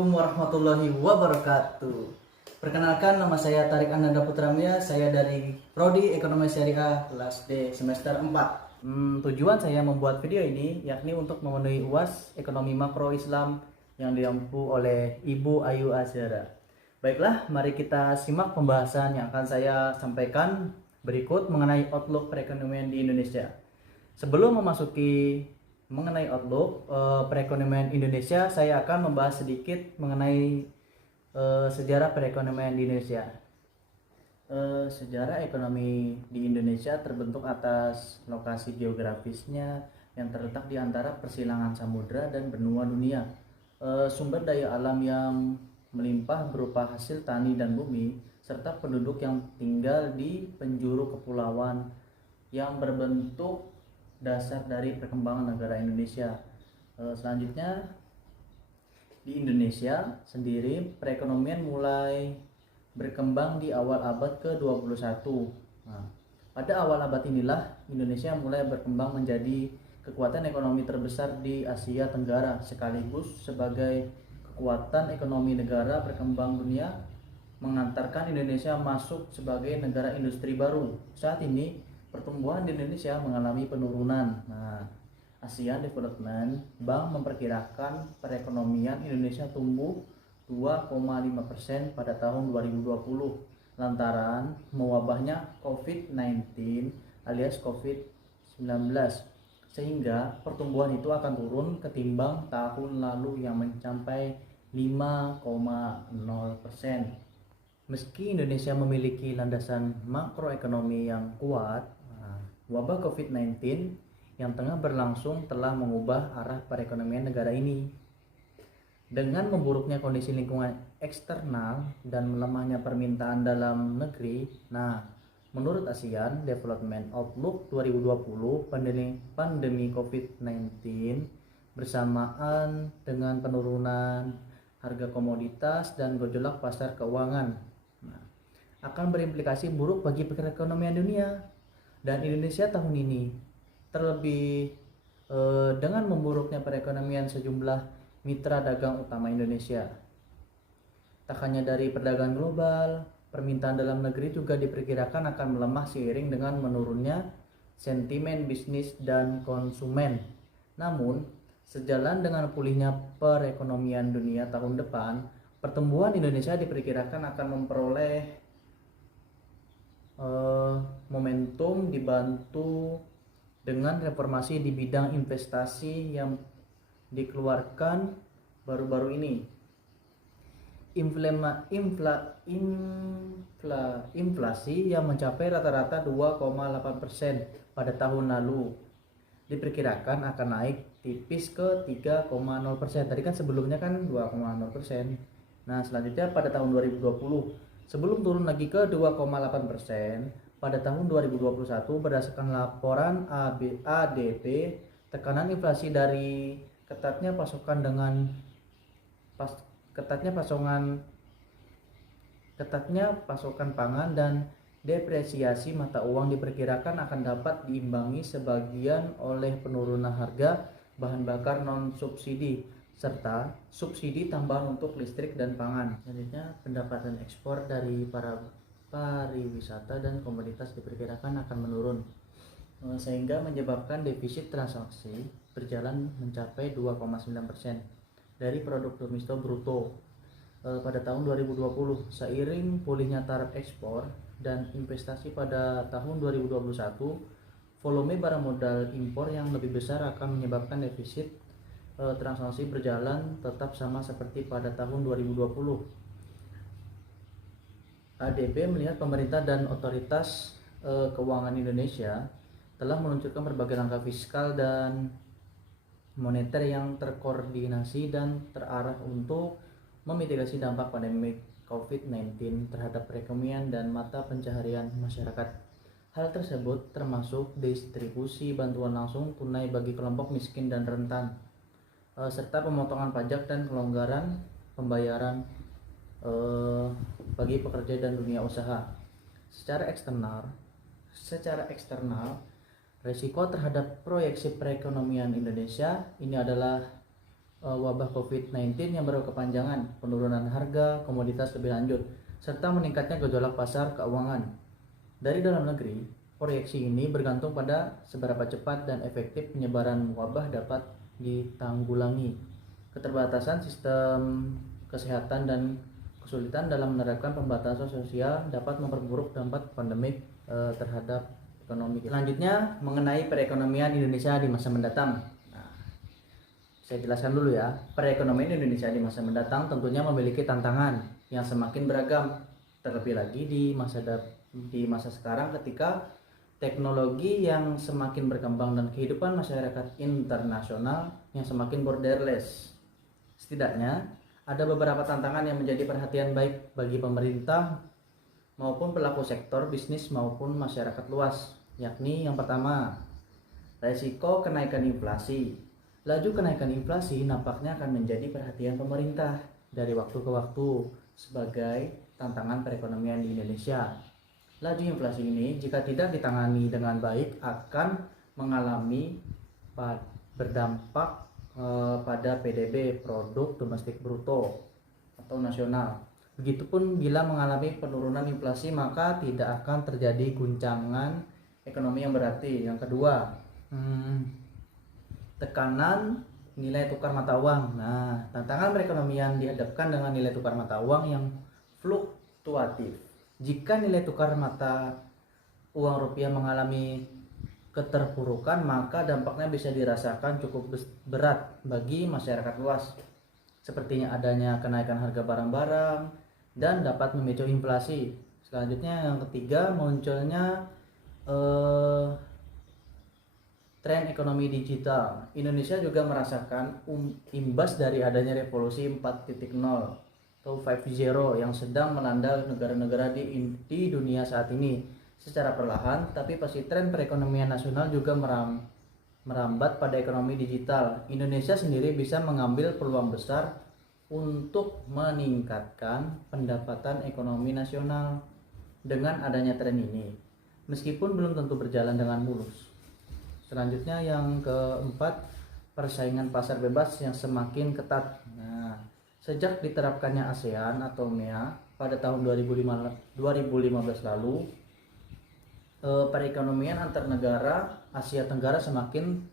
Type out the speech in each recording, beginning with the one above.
Assalamualaikum warahmatullahi wabarakatuh. Perkenalkan, nama saya Tarik Ananda Putramya. Saya dari Prodi Ekonomi Syariah kelas D semester 4. Tujuan saya membuat video ini yakni untuk memenuhi UAS Ekonomi Makro Islam yang diampu oleh Ibu Ayu Azhara. Baiklah, mari kita simak pembahasan yang akan saya sampaikan berikut mengenai outlook perekonomian di Indonesia. Sebelum memasuki mengenai outlook perekonomian Indonesia, saya akan membahas sedikit mengenai sejarah perekonomian di Indonesia. Sejarah ekonomi di Indonesia terbentuk atas lokasi geografisnya yang terletak di antara persilangan samudra dan benua dunia. Sumber daya alam yang melimpah berupa hasil tani dan bumi, serta penduduk yang tinggal di penjuru kepulauan yang berbentuk dasar dari perkembangan negara Indonesia. Selanjutnya, di Indonesia sendiri perekonomian mulai berkembang di awal abad ke-21. Pada awal abad inilah Indonesia mulai berkembang menjadi kekuatan ekonomi terbesar di Asia Tenggara, sekaligus sebagai kekuatan ekonomi negara berkembang dunia, mengantarkan Indonesia masuk sebagai negara industri baru. Saat ini pertumbuhan di Indonesia mengalami penurunan. ASEAN Development Bank memperkirakan perekonomian Indonesia tumbuh 2,5% pada tahun 2020 lantaran mewabahnya COVID-19 alias COVID-19, sehingga pertumbuhan itu akan turun ketimbang tahun lalu yang mencapai 5,0%. Meski Indonesia memiliki landasan makroekonomi yang kuat, wabah COVID-19 yang tengah berlangsung telah mengubah arah perekonomian negara ini. Dengan memburuknya kondisi lingkungan eksternal dan melemahnya permintaan dalam negeri, menurut ASEAN Development Outlook 2020, pandemi COVID-19 bersamaan dengan penurunan harga komoditas dan gejolak pasar keuangan akan berimplikasi buruk bagi perekonomian dunia dan Indonesia tahun ini. Terlebih dengan memburuknya perekonomian sejumlah mitra dagang utama Indonesia. Tak hanya dari perdagangan global, permintaan dalam negeri juga diperkirakan akan melemah seiring dengan menurunnya sentimen bisnis dan konsumen. Namun, sejalan dengan pulihnya perekonomian dunia tahun depan, pertumbuhan Indonesia diperkirakan akan memperoleh momentum dibantu dengan reformasi di bidang investasi yang dikeluarkan baru-baru ini. Inflasi yang mencapai rata-rata 2,8% pada tahun lalu diperkirakan akan naik tipis ke 3,0%. Tadi kan sebelumnya kan 2,0%. Selanjutnya pada tahun 2020 sebelum turun lagi ke 2,8% pada tahun 2021 berdasarkan laporan ADB, tekanan inflasi dari ketatnya pasokan pangan dan depresiasi mata uang diperkirakan akan dapat diimbangi sebagian oleh penurunan harga bahan bakar non subsidi serta subsidi tambahan untuk listrik dan pangan. Selanjutnya, pendapatan ekspor dari para pariwisata dan komoditas diperkirakan akan menurun, sehingga menyebabkan defisit transaksi berjalan mencapai 2,9% dari produk domestik bruto pada tahun 2020. Seiring pulihnya taraf ekspor dan investasi pada tahun 2021, volume barang modal impor yang lebih besar akan menyebabkan defisit transaksi berjalan tetap sama seperti pada tahun 2020. ADB melihat pemerintah dan otoritas keuangan Indonesia telah meluncurkan berbagai langkah fiskal dan moneter yang terkoordinasi dan terarah untuk memitigasi dampak pandemi COVID-19 terhadap perekonomian dan mata pencaharian masyarakat. Hal tersebut termasuk distribusi bantuan langsung tunai bagi kelompok miskin dan rentan, serta pemotongan pajak dan kelonggaran pembayaran bagi pekerja dan dunia usaha. Secara eksternal, risiko terhadap proyeksi perekonomian Indonesia ini adalah wabah COVID-19 yang berkepanjangan, penurunan harga komoditas lebih lanjut, serta meningkatnya gejolak pasar keuangan. Dari dalam negeri, proyeksi ini bergantung pada seberapa cepat dan efektif penyebaran wabah dapat ditanggulangi. Keterbatasan sistem kesehatan dan kesulitan dalam menerapkan pembatasan sosial dapat memperburuk dampak pandemik terhadap ekonomi. Selanjutnya, mengenai perekonomian Indonesia di masa mendatang. Saya jelaskan dulu ya, perekonomian Indonesia di masa mendatang tentunya memiliki tantangan yang semakin beragam, terlebih lagi di masa sekarang ketika teknologi yang semakin berkembang dan kehidupan masyarakat internasional yang semakin borderless. Setidaknya ada beberapa tantangan yang menjadi perhatian baik bagi pemerintah maupun pelaku sektor bisnis maupun masyarakat luas, yakni yang pertama, resiko kenaikan inflasi. Laju kenaikan inflasi nampaknya akan menjadi perhatian pemerintah dari waktu ke waktu sebagai tantangan perekonomian di Indonesia. Laju inflasi ini jika tidak ditangani dengan baik akan mengalami berdampak pada PDB (Produk Domestik Bruto) atau nasional. Begitupun bila mengalami penurunan inflasi maka tidak akan terjadi guncangan ekonomi yang berarti. Yang kedua, tekanan nilai tukar mata uang. Nah, tantangan perekonomian dihadapkan dengan nilai tukar mata uang yang fluktuatif. Jika nilai tukar mata uang rupiah mengalami keterpurukan, maka dampaknya bisa dirasakan cukup berat bagi masyarakat luas. Sepertinya adanya kenaikan harga barang-barang dan dapat memicu inflasi. Selanjutnya yang ketiga, munculnya tren ekonomi digital. Indonesia juga merasakan imbas dari adanya revolusi 4.0 atau 5.0 yang sedang melanda negara-negara di dunia saat ini. Secara perlahan, tapi pasti tren perekonomian nasional juga merambat pada ekonomi digital. Indonesia sendiri bisa mengambil peluang besar untuk meningkatkan pendapatan ekonomi nasional dengan adanya tren ini, meskipun belum tentu berjalan dengan mulus. Selanjutnya yang keempat, persaingan pasar bebas yang semakin ketat. Nah, sejak diterapkannya ASEAN atau MEA pada tahun 2015 lalu, perekonomian antar negara Asia Tenggara semakin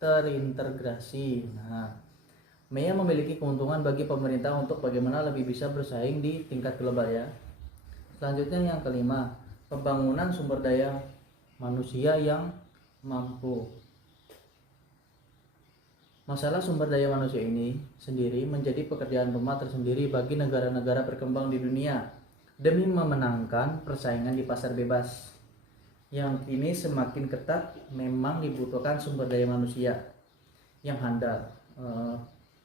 terintegrasi. Nah, MEA memiliki keuntungan bagi pemerintah untuk bagaimana lebih bisa bersaing di tingkat global ya. Selanjutnya yang kelima, pembangunan sumber daya manusia yang mampu. Masalah sumber daya manusia ini sendiri menjadi pekerjaan rumah tersendiri bagi negara-negara berkembang di dunia demi memenangkan persaingan di pasar bebas yang kini semakin ketat. Memang dibutuhkan sumber daya manusia yang handal.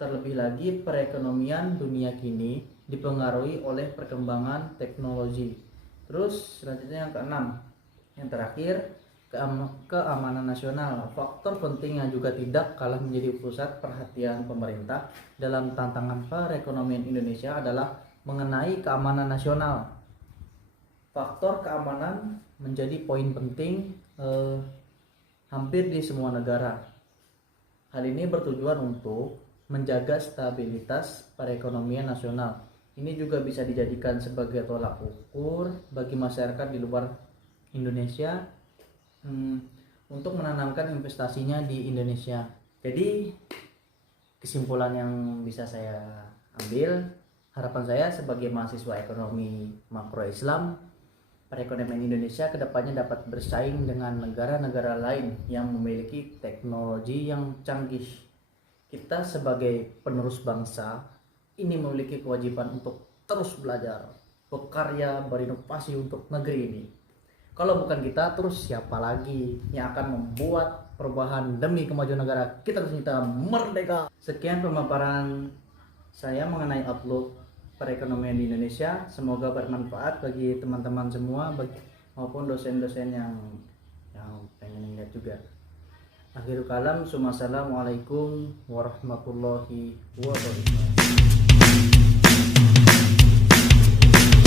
Terlebih lagi perekonomian dunia kini dipengaruhi oleh perkembangan teknologi. Terus selanjutnya yang keenam, yang terakhir, keamanan nasional. Faktor penting yang juga tidak kalah menjadi pusat perhatian pemerintah dalam tantangan perekonomian Indonesia adalah mengenai keamanan nasional. Faktor keamanan menjadi poin penting hampir di semua negara. Hal ini bertujuan untuk menjaga stabilitas perekonomian nasional. Ini juga bisa dijadikan sebagai tolak ukur bagi masyarakat di luar Indonesia untuk menanamkan investasinya di Indonesia. Jadi kesimpulan yang bisa saya ambil, harapan saya sebagai mahasiswa ekonomi makro Islam, perekonomian Indonesia kedepannya dapat bersaing dengan negara-negara lain yang memiliki teknologi yang canggih. Kita sebagai penerus bangsa ini memiliki kewajiban untuk terus belajar, berkarya, berinovasi untuk negeri ini. Kalau bukan kita, terus siapa lagi yang akan membuat perubahan demi kemajuan negara kita tercinta merdeka? Sekian pemaparan saya mengenai outlook perekonomian di Indonesia. Semoga bermanfaat bagi teman-teman semua maupun dosen-dosen yang pengen lihat juga. Akhirul kalam, assalamualaikum warahmatullahi wabarakatuh.